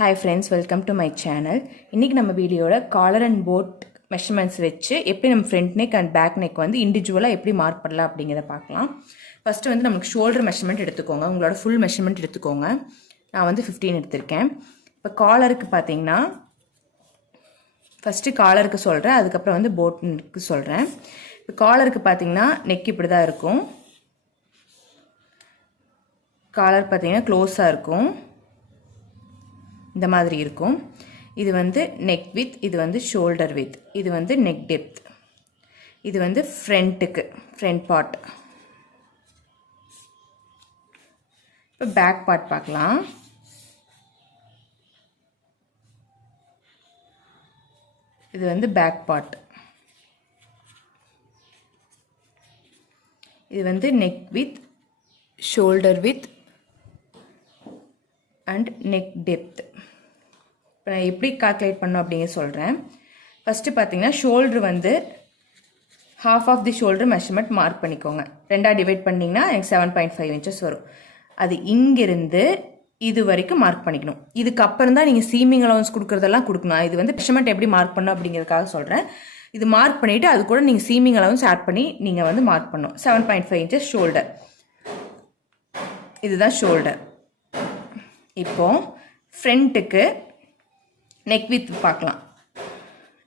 Hi friends, welcome to my channel. இன்னைக்கு நம்ம வீடியோல collar and boat measurements வச்சு எப்படி நம்ம front neck and back neck வந்து இண்டிவிஜுவலா எப்படி மார்க் பண்ணலாம் அப்படிங்கறத பார்க்கலாம். ஃபர்ஸ்ட் வந்து நமக்கு shoulder measurement எடுத்துக்கோங்க. உங்களோட full measurement எடுத்துக்கோங்க. நான் வந்து 15 எடுத்துர்க்கேன். இப்போ collarக்கு பாத்தீங்கன்னா ஃபர்ஸ்ட் collarக்கு சொல்றேன், அதுக்கு அப்புறம் வந்து boatக்கு சொல்றேன். இப்போ collarக்கு பாத்தீங்கன்னா neck இப்படி தான் இருக்கும். collar பாத்தீங்கன்னா க்ளோஸா இருக்கும். இந்த மாதிரி இருக்கும். இது வந்து neck width, இது வந்து shoulder width, இது வந்து neck depth, இது வந்து front part. இப்போ back part பார்க்கலாம். இது வந்து back part. இது வந்து neck width, shoulder width and neck depth. இப்போ நான் எப்படி கால்குலேட் பண்ணணும் அப்படிங்க சொல்கிறேன். ஃபஸ்ட்டு பார்த்தீங்கன்னா ஷோல்டர் வந்து half of the shoulder measurement mark பண்ணிக்கோங்க. ரெண்டாக டிவைட் பண்ணிங்கன்னா எனக்கு 7.5 inches வரும். அது இங்கிருந்து இது வரைக்கும் மார்க் பண்ணிக்கணும். இதுக்கப்புறம் தான் நீங்கள் சீமிங் அலவன்ஸ் கொடுக்குறதெல்லாம் கொடுக்கணும். இது வந்து மெஷர்மெண்ட் எப்படி மார்க் பண்ணணும் அப்படிங்கிறதுக்காக சொல்கிறேன். இது மார்க் பண்ணிவிட்டு அது கூட நீங்கள் சீமிங் அலவன்ஸ் ஆட் பண்ணி நீங்கள் வந்து மார்க் பண்ணணும். 7.5 inches ஷோல்டர். இதுதான் ஷோல்டர். இப்போ ஃப்ரண்ட்டுக்கு நெக் வித் பார்க்கலாம்.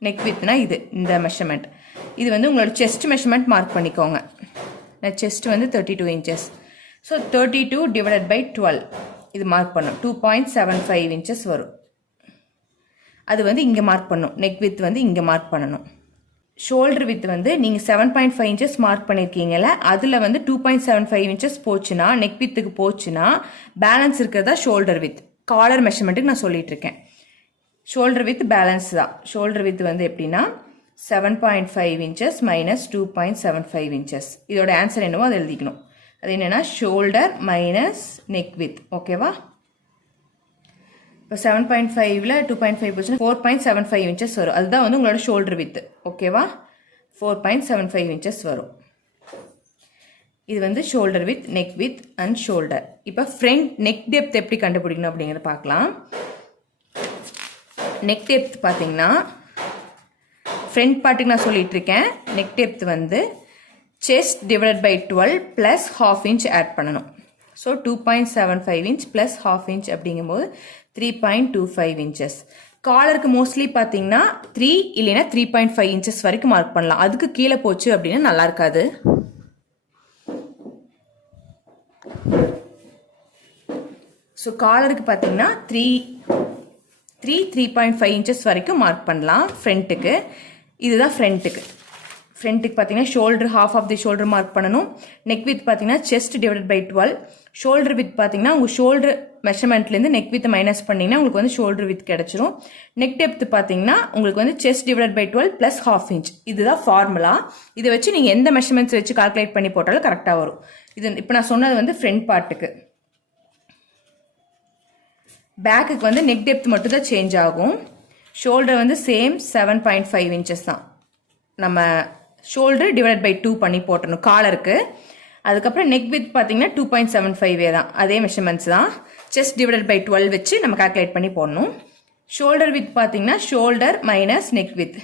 நெக் வித்னா இது இந்த மெஷர்மெண்ட். இது வந்து உங்களோட செஸ்ட் மெஷர்மெண்ட் மார்க் பண்ணிக்கோங்க. செஸ்ட் வந்து 32 inches. ஸோ 32 டிவைடட் பை 12 இது மார்க் பண்ணும். 2.75 inches வரும். அது வந்து இங்கே மார்க் பண்ணும். நெக் வித் வந்து இங்கே மார்க் பண்ணணும். ஷோல்டர் வித் வந்து நீங்கள் 7.5 inches மார்க் பண்ணியிருக்கீங்கல்ல, அதில் வந்து 2.75 inches போச்சுன்னா நெக் வித்துக்கு போச்சுன்னா பேலன்ஸ் இருக்கிறதா ஷோல்டர் வித். காலர் மெஷர்மெண்ட்டுக்கு நான் சொல்லிட்டு இருக்கேன். ஷோல்டர் வித் பேலன்ஸ் தான். ஷோல்டர் வித் வந்து எப்படின்னா 7.5 inches மைனஸ் 2.75 inches. இதோட ஆன்சர் என்னவோ அதை எழுதிக்கணும். அது என்னென்னா ஷோல்டர் மைனஸ் நெக் வித். ஓகேவா? இப்போ 7.5ல் 2.5 போச்சுன்னா 4.75 inches வரும். அதுதான் வந்து உங்களோட ஷோல்டர் வித். ஓகேவா? 4.75 inches வரும். இது வந்து shoulder width, neck width and shoulder. இப்போ ஃப்ரண்ட் நெக் டெப்த் எப்படி கண்டுபிடிக்கணும் அப்படிங்கிறத பார்க்கலாம். நெக் டெப்த் பார்த்தீங்கன்னா ஃப்ரண்ட் பார்ட்டுக்கு நான் சொல்லிட்டு இருக்கேன். நெக் டெப்த் வந்து chest divided by 12 plus ½ inch add பண்ணணும். ஸோ 2.75 inch ப்ளஸ் ½ inch அப்படிங்கும்போது 3.25 inches. காலருக்கு மோஸ்ட்லி பார்த்தீங்கன்னா 3 இல்லைன்னா 3.5 inches வரைக்கும் மார்க் பண்ணலாம். அதுக்கு கீழே போச்சு அப்படின்னா நல்லா இருக்காது. ஸோ காலருக்கு பார்த்தீங்கன்னா 3.5 inches வரைக்கும் மார்க் பண்ணலாம் ஃப்ரண்ட்டுக்கு. இதுதான் ஃப்ரண்ட்டுக்கு. ஃப்ரண்ட்டுக்கு பார்த்தீங்கன்னா shoulder ½ of the shoulder mark பண்ணணும். நெக் வித் பார்த்தீங்கன்னா chest divided by 12. Shoulder width பார்த்தீங்கன்னா உங்கள் ஷோல்டர் மெஷர்மெண்ட்லேருந்து நெக் வித் மைனஸ் பண்ணிங்கன்னா உங்களுக்கு வந்து ஷோல்டர் வித் கிடச்சிரும். நெக் டெப்த் பார்த்தீங்கன்னா உங்களுக்கு வந்து chest divided by 12 plus ½ inch. இதுதான் ஃபார்முலா. இதை வச்சு நீங்கள் எந்த மெஷர்மெண்ட்ஸ் வச்சு கால்குலேட் பண்ணி போட்டாலும் கரெக்டாக வரும். இது இப்போ நான் சொன்னது வந்து ஃப்ரண்ட் பார்ட்டுக்கு. பேக்குக்கு வந்து நெக் டெப்த் மட்டும் தான் சேஞ்ச் ஆகும். ஷோல்டர் வந்து சேம் 7.5 inches தான். நம்ம ஷோல்டர் டிவைட் பை 2 பண்ணி போட்டணும் காலருக்கு. அதுக்கப்புறம் நெக் வித் பார்த்தீங்கன்னா 2.75 தான். அதே மெஷர்மெண்ட்ஸ் தான். செஸ்ட் டிவைட் பை 12 வச்சு நம்ம கால்குலேட் பண்ணி போடணும். ஷோல்டர் வித் பார்த்தீங்கன்னா shoulder minus neck with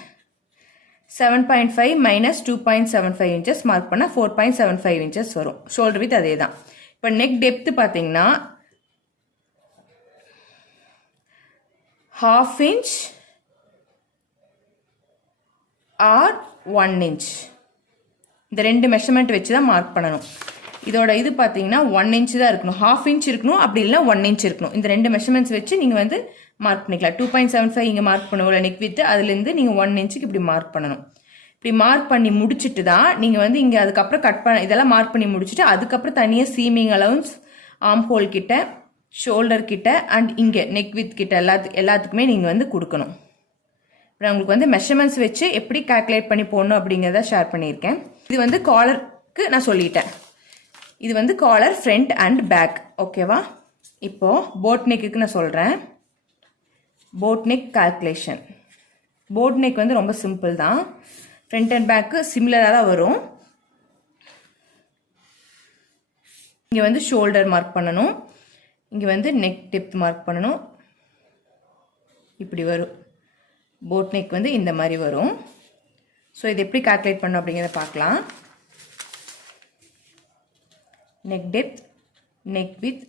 7.5 minus 2.75 inches mark பண்ணால் 4.75 inches வரும். ஷோல்டர் வித் அதே தான். இப்போ நெக் டெப்த் பார்த்தீங்கன்னா ½ inch ஆர் 1 inch. இந்த ரெண்டு மெஷர்மெண்ட் வச்சு தான் மார்க் பண்ணணும். இதோட இது பார்த்தீங்கன்னா 1 inch தான் இருக்கணும். ½ inch இருக்கணும், அப்படி இல்லை 1 inch இருக்கணும். இந்த ரெண்டு மெஷர்மெண்ட்ஸ் வச்சு நீங்கள் வந்து மார்க் பண்ணிக்கலாம். 2.75 இங்கே மார்க் பண்ணுவோம்ல நெக் வித்து, அதுலேருந்து நீங்கள் 1 inchக்கு இப்படி மார்க் பண்ணணும். இப்படி மார்க் பண்ணி முடிச்சுட்டு தான் நீங்கள் வந்து இங்கே அதுக்கப்புறம் கட் பண்ண இதெல்லாம் மார்க் பண்ணி முடிச்சுட்டு அதுக்கப்புறம் தனியாக சீமிங் அலவன்ஸ், ஆர்ம் ஹோல் கிட்ட, ஷோல்டர் கிட்ட அண்ட் இங்கே நெக் வித் கிட்ட எல்லாத்துக்குமே நீங்கள் வந்து கொடுக்கணும். நான் உங்களுக்கு வந்து மெஷர்மெண்ட்ஸ் வச்சு எப்படி கால்குலேட் பண்ணி போடணும் அப்படிங்கிறத ஷேர் பண்ணியிருக்கேன். இது வந்து காலருக்கு நான் சொல்லிட்டேன். இது வந்து காலர் ஃப்ரண்ட் அண்ட் பேக். ஓகேவா? இப்போது போட் நெக்குக்கு நான் சொல்கிறேன். Boat neck calculation. Boat neck வந்து ரொம்ப சிம்பிள் தான். ஃப்ரண்ட் அண்ட் பேக்கு சிமிலராக தான் வரும். இங்கே வந்து ஷோல்டர் மார்க் பண்ணணும். இங்கே வந்து நெக் டெப்த் மார்க் பண்ணணும். இப்படி வரும். போட் நெக் வந்து இந்த மாதிரி வரும். ஸோ இது எப்படி கால்குலேட் பண்ணணும் அப்படிங்கிறத பார்க்கலாம். Neck depth, neck with,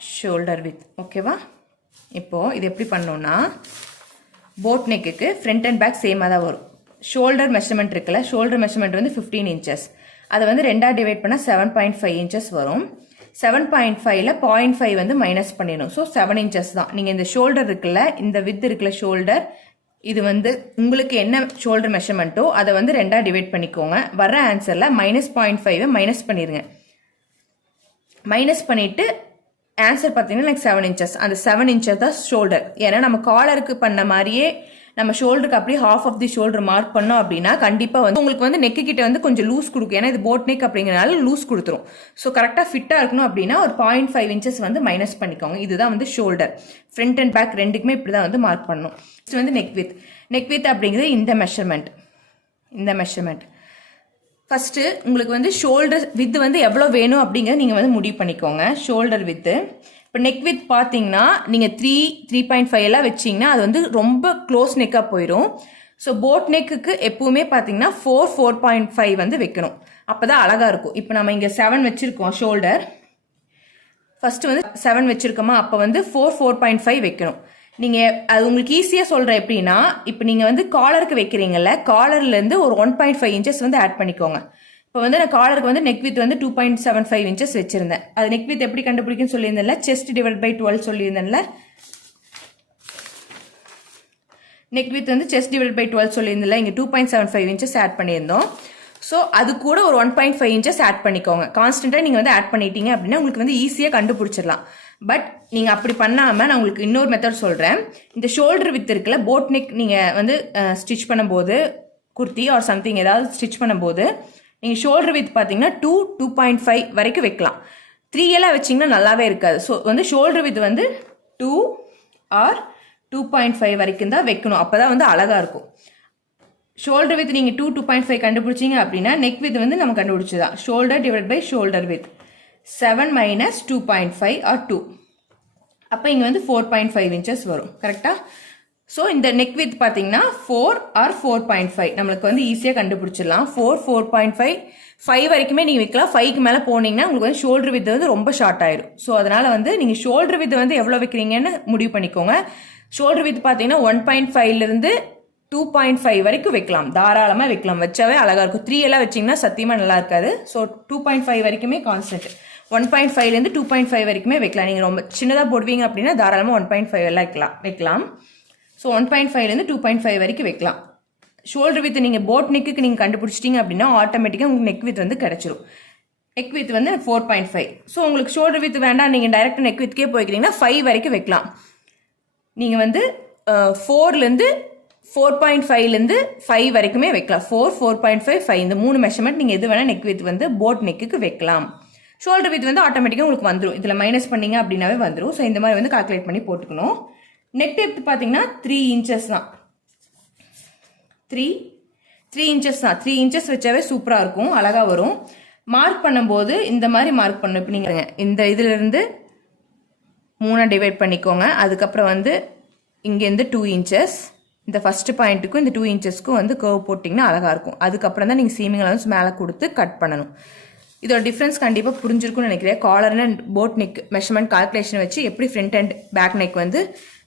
shoulder with. ஓகேவா? இப்போது இது எப்படி பண்ணோன்னா போட் நெக்குக்கு ஃப்ரண்ட் அண்ட் பேக் சேமாக தான் வரும். ஷோல்டர் மெஷர்மெண்ட் இருக்குல்ல, ஷோல்டர் மெஷர்மெண்ட் வந்து 15 inches. அதை வந்து 2 டிவைட் பண்ணால் 7.5 inches வரும். 7.5ல் 0.5 வந்து மைனஸ் பண்ணிடணும். ஸோ 7 inches தான். நீங்கள் இந்த ஷோல்டர் இருக்குல்ல, இந்த வித் இருக்குல்ல ஷோல்டர், இது வந்து உங்களுக்கு என்ன ஷோல்டர் மெஷர்மெண்ட்டோ அதை வந்து 2 டிவைட் பண்ணிக்கோங்க. வர்ற ஆன்சரில் -0.5 மைனஸ் பண்ணிடுங்க. மைனஸ் பண்ணிவிட்டு ஆன்சர் பார்த்தீங்கன்னா எனக்கு 7 inches. அந்த 7 inches தான் ஷோல்டர். ஏன்னா நம்ம காலருக்கு பண்ண மாதிரியே நம்ம ஷோல்டருக்கு அப்படியே half of the shoulder mark பண்ணோம் அப்படின்னா கண்டிப்பாக வந்து உங்களுக்கு வந்து நெக்கு கிட்ட வந்து கொஞ்சம் லூஸ் கொடுக்கும். ஏன்னா இது போட் நெக் அப்படிங்கிறனால லூஸ் கொடுத்துரும். ஸோ கரெக்டாக ஃபிட்டாக இருக்கணும் அப்படின்னா ஒரு 0.5 inches வந்து மைனஸ் பண்ணிக்கோங்க. இதுதான் வந்து ஷோல்டர். ஃப்ரண்ட் அண்ட் பேக் ரெண்டுக்குமே இப்படி தான் வந்து மார்க் பண்ணணும். இது வந்து நெக் வித். நெக் வித் அப்படிங்கிறது இந்த மெஷர்மெண்ட். ஃபஸ்ட்டு உங்களுக்கு வந்து ஷோல்டர் வித் வந்து எவ்வளோ வேணும் அப்படிங்கிறத நீங்கள் வந்து முடிவு பண்ணிக்கோங்க. Shoulder with. இப்போ நெக் வித் பார்த்தீங்கன்னா நீங்கள் 3.5 எல்லாம் வச்சிங்கன்னா அது வந்து ரொம்ப க்ளோஸ் நெக்காக போயிடும். ஸோ போட் நெக்குக்கு எப்பவுமே பார்த்தீங்கன்னா 4.5 வந்து வைக்கணும். அப்போ தான் அழகாக இருக்கும். இப்போ நம்ம இங்கே 7 வச்சுருக்கோம் ஷோல்டர். ஃபஸ்ட்டு வந்து 7 வச்சுருக்கோமா, அப்போ வந்து 4.5 வைக்கணும். நீங்கள் அது உங்களுக்கு ஈஸியாக சொல்கிறேன் எப்படின்னா, இப்போ நீங்கள் வந்து காலருக்கு வைக்கிறீங்கல்ல, காலர்லேருந்து ஒரு 1.5 inches வந்து ஆட் பண்ணிக்கோங்க. இப்போ வந்து நான் காலருக்கு வந்து நெக் வித் வந்து 2.75 inches வச்சுருந்தேன். அது நெக் வித் எப்படி கண்டுபிடிக்குன்னு சொல்லியிருந்தேன்ல, செஸ்ட் டிவைட் பை 12 சொல்லியிருந்தேன்ல. நெக் வித் வந்து செஸ்ட் டிவைட் பை 12 சொல்லியிருந்தேன்ல, இங்கே 2.75 inches ஆட் பண்ணியிருந்தோம். ஸோ அது கூட ஒரு 1.5 inches ஆட் பண்ணிக்கோங்க. கான்ஸ்டண்ட்டாக நீங்கள் வந்து ஆட் பண்ணிட்டீங்க அப்படின்னா உங்களுக்கு வந்து ஈஸியாக கண்டுபிடிச்சிடலாம். பட் நீங்கள் அப்படி பண்ணாமல் நான் உங்களுக்கு இன்னொரு மெத்தட் சொல்கிறேன். இந்த ஷோல்டர் வித் இருக்குல்ல, போட் நெக் நீங்கள் வந்து ஸ்டிச் பண்ணும்போது குர்த்தி ஆர் சம்திங் ஏதாவது ஸ்டிச் பண்ணும்போது நீங்கள் ஷோல்டர் வித் பார்த்தீங்கன்னா 2.5 வரைக்கும் வைக்கலாம். 3 எல்லாம் வச்சிங்கன்னா நல்லாவே இருக்காது. ஸோ வந்து ஷோல்டர் வித் வந்து 2 ஆர் 2.5 வரைக்கும் தான் வைக்கணும். அப்போ தான் வந்து அழகாக இருக்கும். ஷோல்டர் வித் நீங்கள் 2.5 கண்டுபிடிச்சிங்க அப்படின்னா நெக் வித் வந்து நம்ம கண்டுபிடிச்சதான். Shoulder divide by shoulder width 7 - 2.5 or 2. அப்போ இங்கே வந்து 4.5 inches வரும். கரெக்டாக? ஸோ இந்த நெக் வித் பார்த்தீங்கன்னா 4 ஆர் 4.5 நம்மளுக்கு வந்து ஈஸியாக கண்டுபிடிச்சிடலாம். 4.5 5 வரைக்குமே நீங்கள் வைக்கலாம். 5க்கு மேலே போனீங்கன்னா உங்களுக்கு வந்து ஷோல்டர் வித் வந்து ரொம்ப ஷார்ட் ஆயிடும். ஸோ அதனால் வந்து நீங்கள் ஷோல்டர் வித் வந்து எவ்வளோ வைக்கிறீங்கன்னு முடிவு பண்ணிக்கோங்க. ஷோல்டர் வித் பார்த்தீங்கன்னா 1.5லேருந்து 2.5 வரைக்கும் வைக்கலாம். தாராளமாக வைக்கலாம். வச்சாவே அழகாக இருக்கும். 3 எல்லாம் வச்சிங்கன்னா சத்தியமாக நல்லா இருக்காது. ஸோ 2.5 வரைக்குமே கான்ஸ்டன்ட். 1.5லேருந்து 2.5 வரைக்குமே வைக்கலாம். நீங்கள் ரொம்ப சின்னதாக போடுவீங்க அப்படின்னா தாராளமாக 1.5 எல்லாம் வைக்கலாம். ஸோ 1.5லேருந்து 2.5 வரைக்கும் வைக்கலாம். ஷோல்டர் வித் நீங்கள் போட் நெக்குக்கு நீங்கள் கண்டுபிடிச்சிட்டிங்க அப்படின்னா ஆட்டோமேட்டிக்காக உங்களுக்கு நெக் வித் வந்து கிடச்சிரும். நெக் வித் வந்து 4.5. ஸோ உங்களுக்கு ஷோல்டர் வித் வேண்டாம், நீங்கள் டைரெக்டாக நெக் வித்கே போய்க்கிறீங்கன்னா 5 வரைக்கும் வைக்கலாம். நீங்கள் வந்து 4லேருந்து 4.5லேருந்து 5 வரைக்குமே வைக்கலாம். 4, 4.5, 5 இந்த 3 மெஷர்மெண்ட் நீங்கள் எது வேணால் நெக் வித் வந்து போட் நெக்குக்கு வைக்கலாம். ஷோல்டர் வித் வந்து ஆட்டோமேட்டிக்காக உங்களுக்கு வந்துடும். இதில் மைனஸ் பண்ணிங்க அப்படின்னாவே வந்துடும். ஸோ இந்த மாதிரி வந்து கால்குலேட் பண்ணி போட்டுக்கணும். நெக் டெப்த் பார்த்தீங்கன்னா 3 inches தான். 3 inches தான். 3 inches வச்சாவே சூப்பராக இருக்கும், அழகாக வரும். மார்க் பண்ணும்போது இந்த மாதிரி மார்க் பண்ணணும். இப்போ நீங்கள் இந்த இதிலிருந்து 3 டிவைட் பண்ணிக்கோங்க. அதுக்கப்புறம் வந்து இங்கேருந்து 2 inches இந்த ஃபஸ்ட்டு பாயிண்ட்டுக்கும் இந்த 2 inchesக்கும் வந்து கர்வ் போட்டிங்கன்னா அழகாக இருக்கும். அதுக்கப்புறம் தான் நீங்கள் சீமிங்களை வந்து மேலே கொடுத்து கட் பண்ணணும். இதோட டிஃப்ரென்ஸ் கண்டிப்பாக புரிஞ்சிருக்கும்னு நினைக்கிறேன். Collar and boat neck measurement calculation வச்சு எப்படி ஃப்ரண்ட் அண்ட் பேக் நெக் வந்து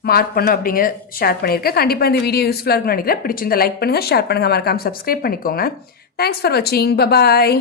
மார்க் பண்ணும் அப்படிங்கிற ஷேர் பண்ணியிருக்கேன். கண்டிப்பாக இந்த வீடியோ யூஸ்ஃபுல்லாக இருக்கும்னு நினைக்கிறேன். பிடிச்சிருந்தா லைக் பண்ணுங்கள், ஷேர் பண்ணுங்கள், மறக்காமல் சப்ஸ்கிரைப் பண்ணிக்கோங்க. தேங்க்ஸ் ஃபார் வாட்சிங். பபாய்.